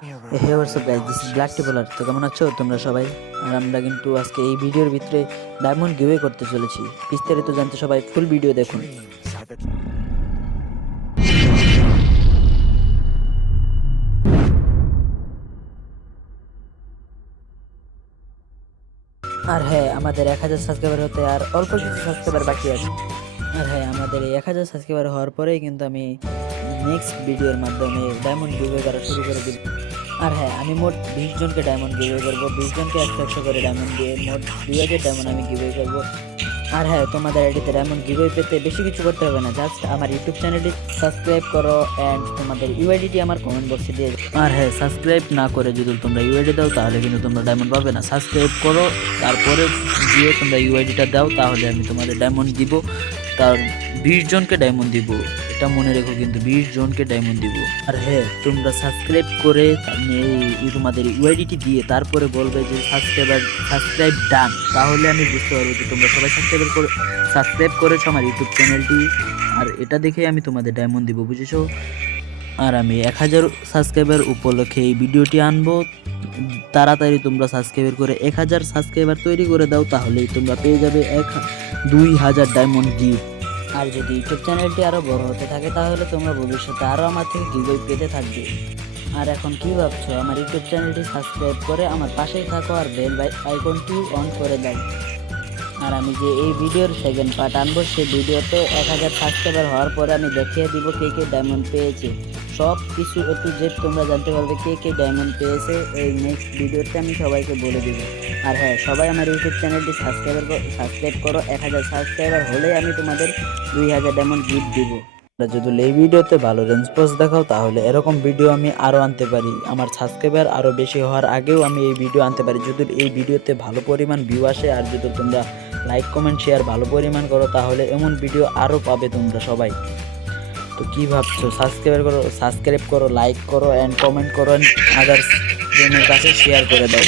Hey what's up guys, this is black Tabler. তো কেমন আছো তোমরা সবাই? আর আমরা কিন্তু আজকে এই ভিডিওর ভিতরে ডায়মন্ড গিভওয়ে করতে চলেছি। বিস্তারিত জানতে সবাই ফুল ভিডিও দেখুন। আর হ্যাঁ, আমাদের 1000 সাবস্ক্রাইবার হতে আর অল্প কিছু সাবস্ক্রাইবার বাকি আছে। আর হ্যাঁ, আমাদের এই 1000 সাবস্ক্রাইবার হওয়ার পরেই কিন্তু আমি নেক্সট ভিডিওর মাধ্যমে ডায়মন্ড গিভওয়ে করা শুরু করে দিব। আর হ্যাঁ, আমি মোট 20 জনকে ডায়মন্ড গিভওয়ে করবো। 20 জনকে 100 করে ডায়মন্ড দিয়ে মোট 2000 ডায়মন্ড আমি গিভওয়ে করবো। আর হ্যাঁ, তোমাদের আইডিতে ডায়মন্ড গিভওয়ে পেতে বেশি কিছু করতে হবে না, জাস্ট আমার ইউটিউব চ্যানেলটি সাবস্ক্রাইব করো অ্যান্ড তোমাদের ইউআইডিটি আমার কমেন্ট বক্সে দিয়ে দাও। আর হ্যাঁ, সাবস্ক্রাইব না করে যদি তোমরা ইউআইডি দাও তাহলে কিন্তু তোমরা ডায়মন্ড পাবে না। সাবস্ক্রাইব করো, তারপরে গিয়ে তোমরা ইউআইডিটা দাও, তাহলে আমি তোমাদের ডায়মন্ড দিব। তার 20 জনকে ডায়মন্ড দিব, এটা মনে রেখো, কিন্তু 20 জনকে ডায়মন্ড দিব। আর হ্যাঁ, তোমরা সাবস্ক্রাইব করে তোমাদের ইউআইডিটি দিয়ে তারপরে বলবে যে সাবস্ক্রাইব ডান, তাহলে আমি বুঝতে পারবো যে তোমরা সবাই সাবস্ক্রাইব করেছো আমার ইউটিউব চ্যানেলটি। আর এটা দেখে আমি তোমাদের ডায়মন্ড দিব, বুঝেছো? আর আমি 1000 সাবস্ক্রাইবার উপলক্ষে এই ভিডিওটি আনবো। তাড়াতাড়ি তোমরা সাবস্ক্রাইবার করে 1000 সাবস্ক্রাইবার তৈরি করে দাও, তাহলেই তোমরা পেয়ে যাবে 2000 ডায়মন্ড গিফট। আর যদি ইউটিউব চ্যানেলটি আরও বড় হতে থাকে তাহলে তোমরা ভবিষ্যতে আরও আমার থেকে গিভওয়ে পেতে থাকবে। আর এখন কি ভাবছো? আমার ইউটিউব চ্যানেলটি সাবস্ক্রাইব করে আমার পাশেই থাকো আর বেল আইকনটি অন করে দাও। আর আমি যে এই ভিডিওর সেকেন্ড পার্ট আনবো, সেই ভিডিওতে 1000 সাবস্ক্রাইবার হওয়ার পরে আমি দেখিয়ে দিব কে কে ডায়মন্ড পেয়েছে। সব কিছু একটু জেড তোমরা জানতে পারবে কে কে ডায়মন্ড পেয়েছে। এই নেক্সট ভিডিওতে আমি সবাইকে বলে দিব। আর হ্যাঁ, সবাই আমার ইউটিউব চ্যানেলটি সাবস্ক্রাইব করো। 1000 সাবস্ক্রাইবার হলেই আমি তোমাদের 2000 ডায়মন্ড গিফট দিব। যদি এই ভিডিওতে ভালো রেসপন্স দেখাও তাহলে এরকম ভিডিও আমি আরও আনতে পারি। আমার সাবস্ক্রাইবার আরও বেশি হওয়ার আগেও আমি এই ভিডিও আনতে পারি, যদি এই ভিডিওতে ভালো পরিমাণ ভিউ আসে। আর যদি তোমরা লাইক কমেন্ট শেয়ার ভালো পরিমাণ করো তাহলে এমন ভিডিও আরও পাবে তোমরা সবাই। তো কি ভাবছো? সাবস্ক্রাইব করো, লাইক করো অ্যান্ড কমেন্ট করো, আদার্স জনের কাছে শেয়ার করে দাও।